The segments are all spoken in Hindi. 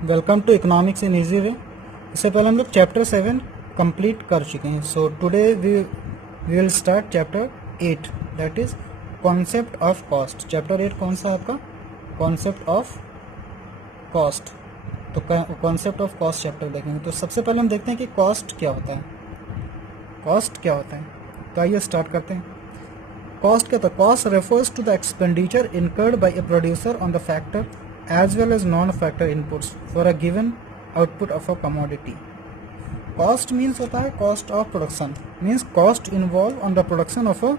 Welcome to economics in easy way. इससे पहले हम लोग चैप्टर 7 कंप्लीट कर चुके हैं। So today we will start chapter 8 that is concept of cost. Chapter 8 कौन सा आपका? Concept of cost. तो कॉन्सेप्ट ऑफ कॉस्ट चैप्टर देखेंगे। तो सबसे पहले हम देखते हैं कि कॉस्ट क्या होता है। कॉस्ट क्या होता है, तो आइए स्टार्ट करते हैं। कॉस्ट क्या होता है? Cost refers to the expenditure incurred by a producer on the factor as well as non-factor inputs for a given output of a commodity. Cost means होता है cost of production, means cost involved on the production of a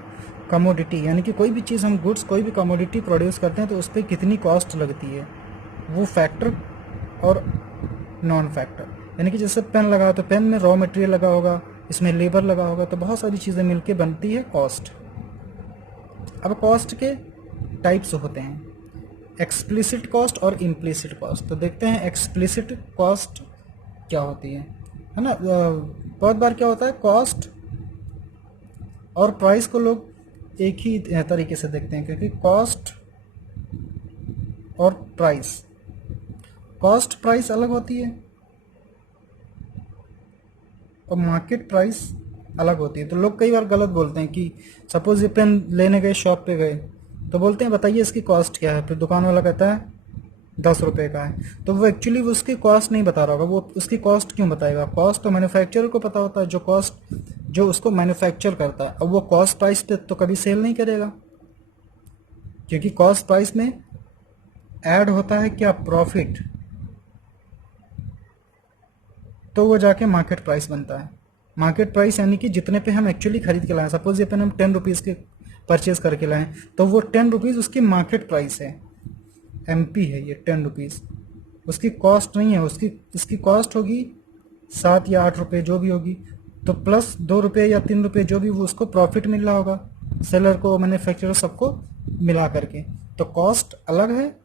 commodity। यानी कि कोई भी चीज़ हम goods, कोई भी commodity प्रोड्यूस करते हैं तो उस पर कितनी कॉस्ट लगती है, वो फैक्टर और नॉन फैक्टर। यानी कि जैसे पेन लगा तो पेन में रॉ मटेरियल लगा होगा, इसमें लेबर लगा होगा, तो बहुत सारी चीज़ें मिलके बनती है कॉस्ट। अब कॉस्ट के टाइप्स होते हैं, एक्सप्लिसिट कॉस्ट और इम्प्लिसिट कॉस्ट। तो देखते हैं एक्सप्लिसिट कॉस्ट क्या होती है ना। बहुत बार क्या होता है, कॉस्ट और प्राइस को लोग एक ही तरीके से देखते हैं, क्योंकि कॉस्ट और कॉस्ट प्राइस अलग होती है और मार्केट प्राइस अलग होती है। तो लोग कई बार गलत बोलते हैं कि सपोज ये पेन लेने गए, शॉप पे गए, तो बोलते हैं बताइए इसकी कॉस्ट क्या है, फिर दुकान वाला कहता है 10 रुपये का है। तो वो एक्चुअली वो उसकी कॉस्ट नहीं बता रहा होगा। वो उसकी कॉस्ट क्यों बताएगा? कॉस्ट तो मैन्युफैक्चरर को पता होता है, जो कॉस्ट जो उसको मैन्युफैक्चर करता है। अब वो कॉस्ट प्राइस पे तो कभी सेल नहीं करेगा, क्योंकि कॉस्ट प्राइस में ऐड होता है क्या? प्रॉफिट। तो वो जाके मार्केट प्राइस बनता है। मार्केट प्राइस यानी कि जितने पे हम एक्चुअली खरीद के लाए। सपोज ये पेन हम 10 रुपीज़ के परचेज करके लाएं, तो वो 10 रुपीज़ उसकी मार्केट प्राइस है, MP है ये 10 रुपीज़, उसकी कॉस्ट नहीं है। इसकी कॉस्ट होगी 7 या 8 रुपये जो भी होगी, तो प्लस 2 रुपये या 3 रुपये जो भी वो उसको प्रॉफिट मिल रहा होगा, सेलर को, मैन्युफैक्चरर सबको मिला करके। तो कॉस्ट अलग है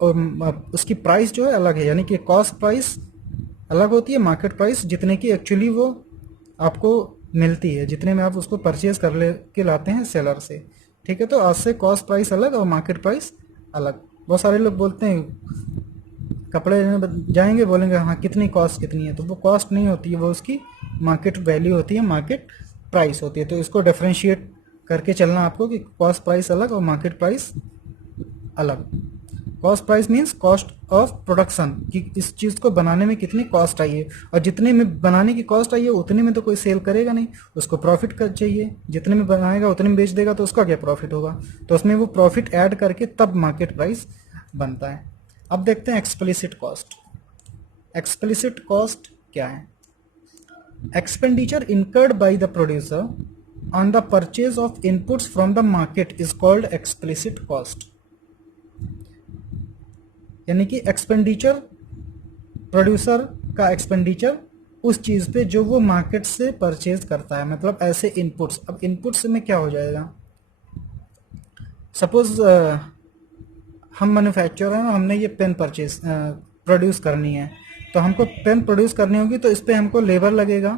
और उसकी प्राइस जो है अलग है। यानी कि कॉस्ट प्राइस अलग होती है, मार्केट प्राइस जितने की एक्चुअली वो आपको मिलती है, जितने में आप उसको परचेज कर ले के लाते हैं सेलर से। ठीक है, तो आज से कॉस्ट प्राइस अलग और मार्केट प्राइस अलग। बहुत सारे लोग बोलते हैं कपड़े जाएंगे, बोलेंगे हाँ कितनी कॉस्ट कितनी है, तो वो कॉस्ट नहीं होती है, वो उसकी मार्केट वैल्यू होती है, मार्केट प्राइस होती है। तो इसको डिफरेंशिएट करके चलना आपको कि कॉस्ट प्राइस अलग और मार्केट प्राइस अलग। Cost price means cost of production, कि इस चीज़ को बनाने में कितनी कॉस्ट आई है, और जितने में बनाने की कॉस्ट आई है उतने में तो कोई सेल करेगा नहीं, उसको प्रॉफिट कर चाहिए। जितने में बनाएगा उतने में बेच देगा, तो उसका क्या प्रॉफिट होगा? तो उसमें वो प्रॉफिट ऐड करके तब मार्केट प्राइस बनता है। अब देखते हैं एक्सप्लिसिट कॉस्ट। एक्सप्लिसिट कॉस्ट क्या है? Expenditure incurred by the producer on the purchase of inputs from the market is called explicit cost. यानी कि एक्सपेंडिचर, प्रोड्यूसर का एक्सपेंडिचर उस चीज़ पे जो वो मार्केट से परचेज करता है, मतलब ऐसे इनपुट्स। अब इनपुट्स में क्या हो जाएगा? सपोज हम मैन्युफैक्चरर हैं, हमने ये पेन परचेज प्रोड्यूस करनी है, तो हमको पेन प्रोड्यूस करनी होगी, तो इस पर हमको लेबर लगेगा,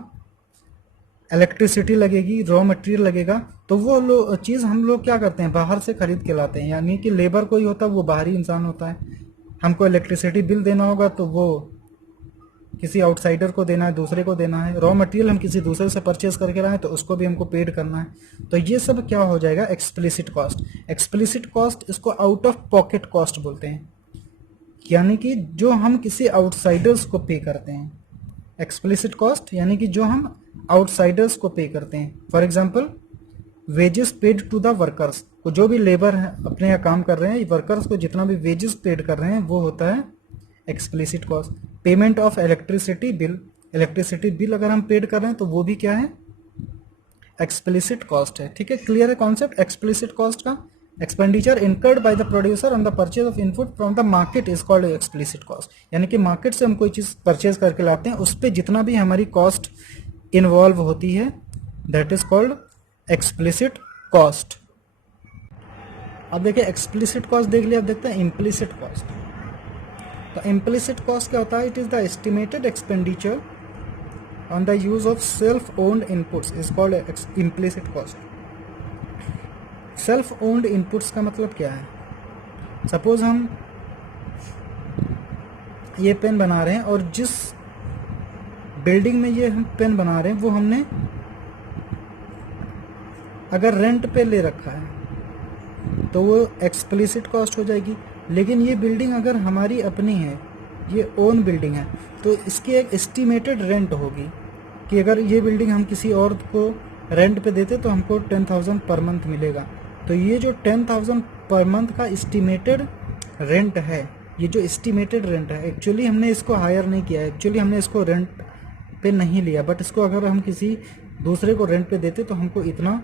इलेक्ट्रिसिटी लगेगी, रॉ मटेरियल लगेगा। तो वो चीज़ हम लोग क्या करते हैं, बाहर से खरीद के लाते हैं। यानी कि लेबर कोई होता है वो बाहरी इंसान होता है, हमको इलेक्ट्रिसिटी बिल देना होगा तो वो किसी आउटसाइडर को देना है, दूसरे को देना है। रॉ मटेरियल हम किसी दूसरे से परचेज करके लाए तो उसको भी हमको पेड करना है। तो ये सब क्या हो जाएगा? Explicit cost. एक्सप्लिसिट कॉस्ट, इसको आउट ऑफ पॉकेट कॉस्ट बोलते हैं, यानी कि जो हम किसी आउटसाइडर्स को पे करते हैं। एक्सप्लिसिट कॉस्ट यानी कि जो हम आउटसाइडर्स को पे करते हैं। For example wages paid to the workers, को जो भी लेबर है अपने यहाँ काम कर रहे हैं, वर्कर्स को जितना भी वेजेस पेड कर रहे हैं वो होता है explicit cost. Payment of electricity bill, electricity bill अगर हम पेड कर रहे हैं तो वो भी क्या है? एक्सप्लिसिट कॉस्ट है। ठीक है, क्लियर है कॉन्सेप्ट एक्सप्लिसिट कॉस्ट का? Expenditure incurred by the producer on the purchase of input from the market is called explicit cost. यानी कि मार्केट से हम कोई चीज़ परचेज करके लाते हैं, उस पर जितना भी हमारी कॉस्ट इन्वॉल्व होती है that is called explicit cost. अब देखिए एक्सप्लिसिट कॉस्ट देख लिया, अब देखते हैं इम्प्लिसिट कॉस्ट। तो इम्प्लिसिट कॉस्ट क्या होता है? It is the estimated expenditure on the use of self owned inputs is called implicit cost. Self owned inputs का मतलब क्या है? सपोज हम ये पेन बना रहे हैं और जिस बिल्डिंग में ये हम पेन बना रहे हैं वो हमने अगर रेंट पे ले रखा है तो वो एक्सप्लिसिट कॉस्ट हो जाएगी। लेकिन ये बिल्डिंग अगर हमारी अपनी है, ये ओन बिल्डिंग है, तो इसकी एक एस्टिमेटेड रेंट होगी कि अगर ये बिल्डिंग हम किसी और को रेंट पे देते तो हमको 10,000 पर मंथ मिलेगा। तो ये जो 10,000 पर मंथ का एस्टिमेटेड रेंट है, ये जो एस्टिमेटेड रेंट है, एक्चुअली हमने इसको हायर नहीं किया है, एक्चुअली हमने इसको रेंट पे नहीं लिया, बट इसको अगर हम किसी दूसरे को रेंट पे देते तो हमको इतना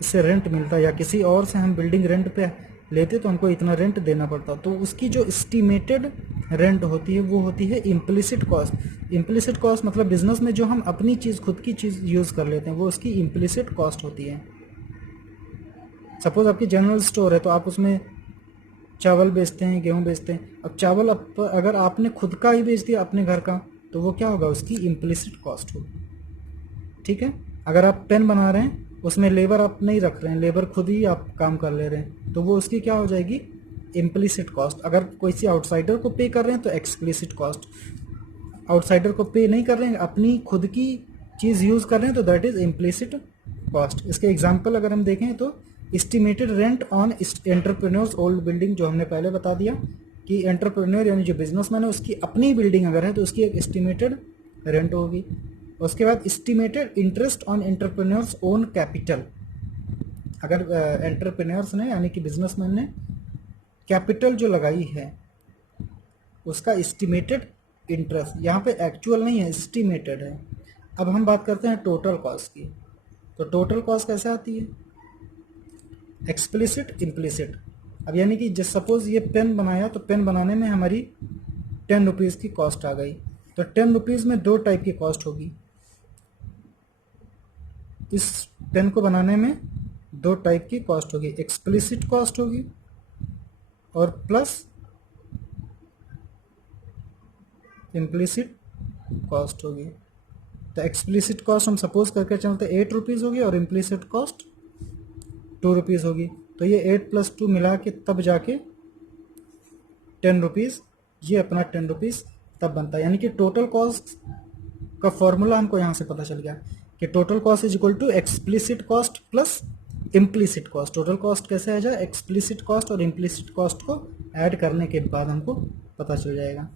इससे रेंट मिलता, या किसी और से हम बिल्डिंग रेंट पे लेते तो हमको इतना रेंट देना पड़ता। तो उसकी जो एस्टिमेटेड रेंट होती है वो होती है इम्प्लिसिट कॉस्ट। इम्प्लिसिट कॉस्ट मतलब बिजनेस में जो हम अपनी चीज़, खुद की चीज़ यूज़ कर लेते हैं, वो उसकी इम्प्लिसिट कॉस्ट होती है। सपोज आपकी जनरल स्टोर है तो आप उसमें चावल बेचते हैं, गेहूँ बेचते हैं। अब चावल अगर आपने खुद का ही बेच दिया अपने घर का तो वो क्या होगा, उसकी इम्प्लिसिट कॉस्ट होगी। ठीक है। अगर आप पेन बना रहे हैं, उसमें लेबर आप नहीं रख रहे हैं, लेबर खुद ही आप काम कर ले रहे हैं, तो वो उसकी क्या हो जाएगी, इम्प्लिसिट कॉस्ट। अगर किसी आउटसाइडर को पे कर रहे हैं तो एक्सप्लिसिट कॉस्ट। आउटसाइडर को पे नहीं कर रहे हैं, अपनी खुद की चीज़ यूज़ कर रहे हैं, तो दैट इज़ इम्प्लिसिट कॉस्ट। इसके एग्जाम्पल अगर हम देखें तो estimated rent on entrepreneurs old building, जो हमने पहले बता दिया कि एंटरप्रेन्योर यानी जो बिजनेसमैन है उसकी अपनी बिल्डिंग अगर है तो उसकी एक एस्टिमेटेड रेंट होगी। उसके बाद estimated interest on entrepreneurs own capital, अगर एंटरप्रेन्योर्स ने यानी कि बिजनेसमैन ने कैपिटल जो लगाई है उसका एस्टिमेटेड इंटरेस्ट, यहाँ पे एक्चुअल नहीं है, एस्टिमेटेड है। अब हम बात करते हैं टोटल कॉस्ट की। तो टोटल कॉस्ट कैसे आती है, एक्सप्लिसिट इम्प्लिसिट। अब यानी कि जस्ट सपोज ये पेन बनाया तो पेन बनाने में हमारी 10 रुपीज़ की कॉस्ट आ गई, तो 10 रुपीज़ में 2 टाइप की कॉस्ट होगी। इस पेन को बनाने में 2 टाइप की कॉस्ट होगी, एक्सप्लिसिट कॉस्ट होगी और प्लस इम्प्लिसिट कॉस्ट होगी। तो एक्सप्लिसिट कॉस्ट हम सपोज करके चलते 8 रुपीज़ होगी और इम्प्लिसिट कॉस्ट 2 रुपीज़ होगी। तो ये 8 + 2 मिला के तब जाके 10 रुपीज़, ये अपना 10 रुपीज़ तब बनता है। यानी कि टोटल कॉस्ट का फॉर्मूला हमको यहाँ से पता चल गया कि total cost is equal to explicit cost plus implicit cost. Total cost कैसे आ जाए, एक्सप्लिसिट कॉस्ट और इम्प्लिसिट कॉस्ट को ऐड करने के बाद हमको पता चल जाएगा।